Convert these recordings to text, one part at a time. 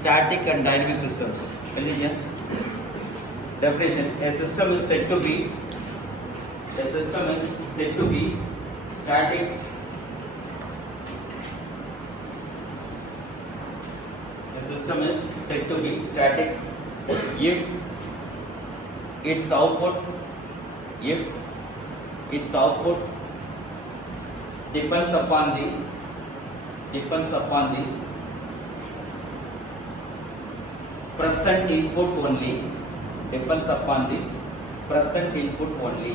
Static and dynamic systems. Definition: a system is said to be static. A system is said to be static if its output depends upon the present input only. Depends upon the present input only.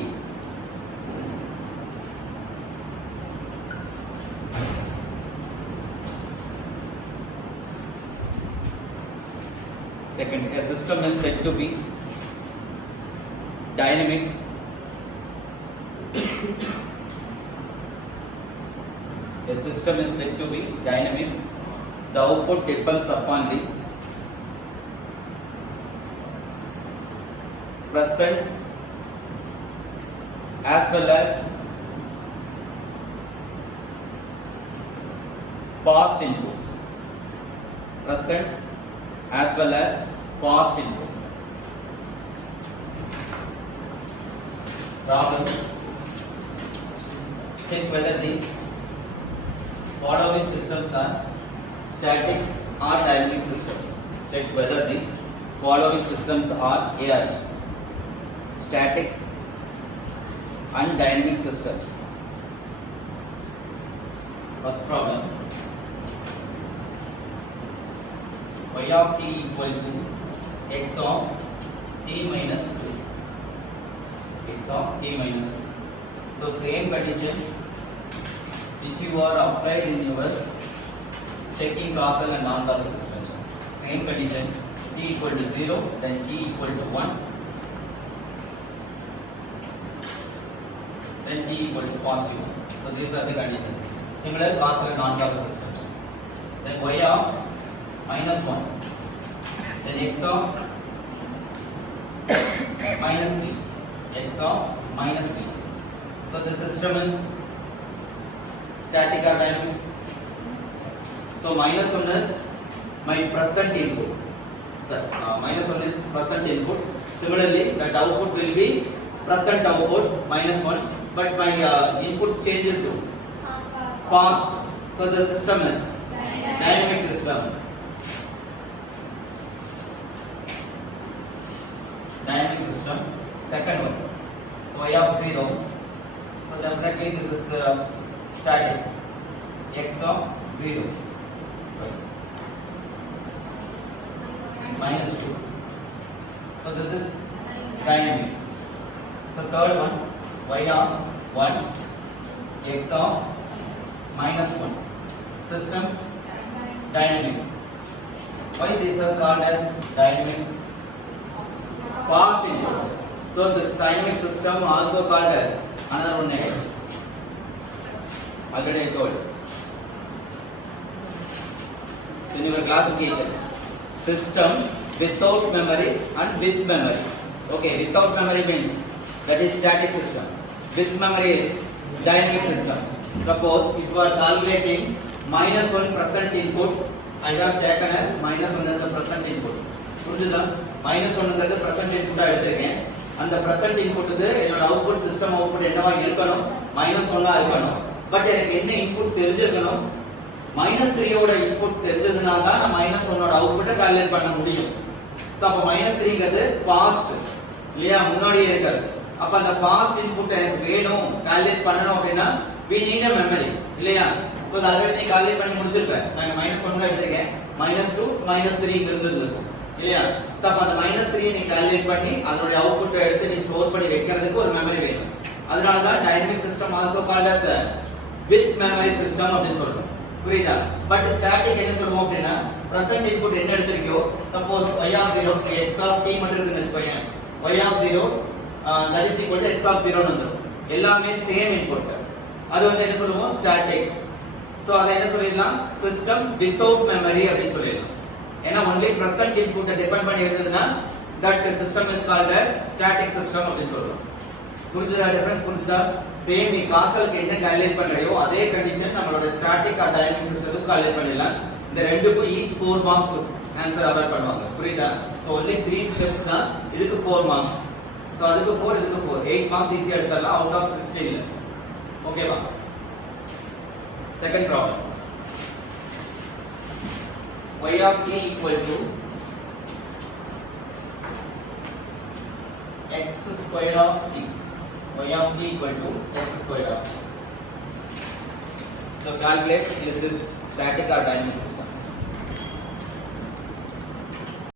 Second, a system is said to be dynamic a system is said to be dynamic. The output depends upon the present as well as past inputs. Present as well as past input. Problem: check whether the following systems are static or dynamic systems. Check whether the following systems are ARD. Static and dynamic systems. First problem: y of t equal to x of t minus 2. X of t minus 2. So same condition which you are applied in your checking causal and non-causal systems. Same condition: t equal to 0, then t equal to 1. Then t equal to positive. So these are the conditions. Similar causal and non-causal systems. Then y of minus 1. Then x of minus 3. X of minus 3. So the system is static or dynamic. So minus 1 is my present input. So minus 1 is present input. Similarly, that output will be present output minus 1. But my input changed to past. So the system is dynamic system. Dynamic system. Second one, so y of 0. So definitely this is static. X of 0 minus 2. So this is dynamic. So third one, y of 1, x of minus 1. System dynamic. Why these are called as dynamic? Past input. So this dynamic system also called as another one name. Already I told. So in your classification, system without memory and with memory. Okay, without memory means that is static system. With memory is dynamic system. Suppose if you are calculating minus 1 present input, I have taken as minus 1 as a present input. புரிஞ்சுதா? minus 1 ங்கிறது present input ஆ எடுத்துருக்கேன். அந்த present input இது என்னோட output system output என்னவா இருக்கணும்? minus 1 ஆ இருக்கணும். பட் எனக்கு என்ன input தெரிஞ்சிருக்கணும்? minus 3 ஓட input தெரிஞ்சதுனா தான் நான் minus 1 ஓட output கால்குலேட் பண்ண முடியும். சோ அப்ப minus 3 ங்கிறது past இல்லையா? முன்னாடியே இருக்காது. அப்ப அந்த past input எனக்கு வேணும் கால்குலேட் பண்ணனும் அப்படினா we need a memory இல்லையா? சோ அத ஆல்ரெடி நீ கால்குலேட் பண்ணி முடிச்சிருப்ப. நான் -1 எடுத்துக்கேன். -2 -3 இருந்தது இல்லையா? சோ அப்ப அந்த -3 நீ கால்குலேட் பண்ணி அதோட அவுட்புட் எடுத்து நீ ஸ்டோர் பண்ணி வைக்கிறதுக்கு ஒரு மெமரி வேணும். அதனால தான் dynamic system also called as with memory system அப்படினு சொல்றோம். புரியுதா? பட் ஸ்டாட்டிக் என்ன சொல்லுவோம் அப்படினா பிரசன்ட் இன்புட் என்ன எடுத்துக்கியோ suppose y of 0 x of t மட்டும் இருக்குன்னு வெச்சுக்கோங்க. y of 0 that is equal to x of 0 ன்னு வந்துரும். எல்லாமே சேம் இன்புட். அது வந்து என்ன சொல்லுவோம்? ஸ்டாட்டிக். சோ அத என்ன சொல்லிடலாம்? சிஸ்டம் வித்அவுட் மெமரி அப்படி சொல்லிடலாம். ஏன்னா only present input டிபெண்ட் பண்ணி இருந்ததுனா that system is called as static system அப்படி சொல்றோம். புரிஞ்சுதா? டிஃபரன்ஸ் புரிஞ்சுதா? சேம் நீ காசலுக்கு என்ன கால்குலேட் பண்றியோ அதே கண்டிஷன் நம்மளோட ஸ்டாட்டிக் ஆர் டைனமிக் சிஸ்டத்துக்கு கால்குலேட் பண்ணிடலாம். இந்த ரெண்டுக்கும் ஈச் 4 மார்க்ஸ் ஆன்சர் அவர் பண்ணுவாங்க. புரியுதா? ஸோ ஒன்லி 3 ஸ்டெப்ஸ் தான். இதுக்கு 4 மார்க்ஸ். ஸோ அதுக்கு 4 இதுக்கு 4 8 மார்க்ஸ் ஈஸியாக எடுத்துடலாம் அவுட் ஆஃப் 16. ஓகேவா? Second problem. y of t equal to x square of t. y of t equal to x square of t. So calculate, is this static or dynamic?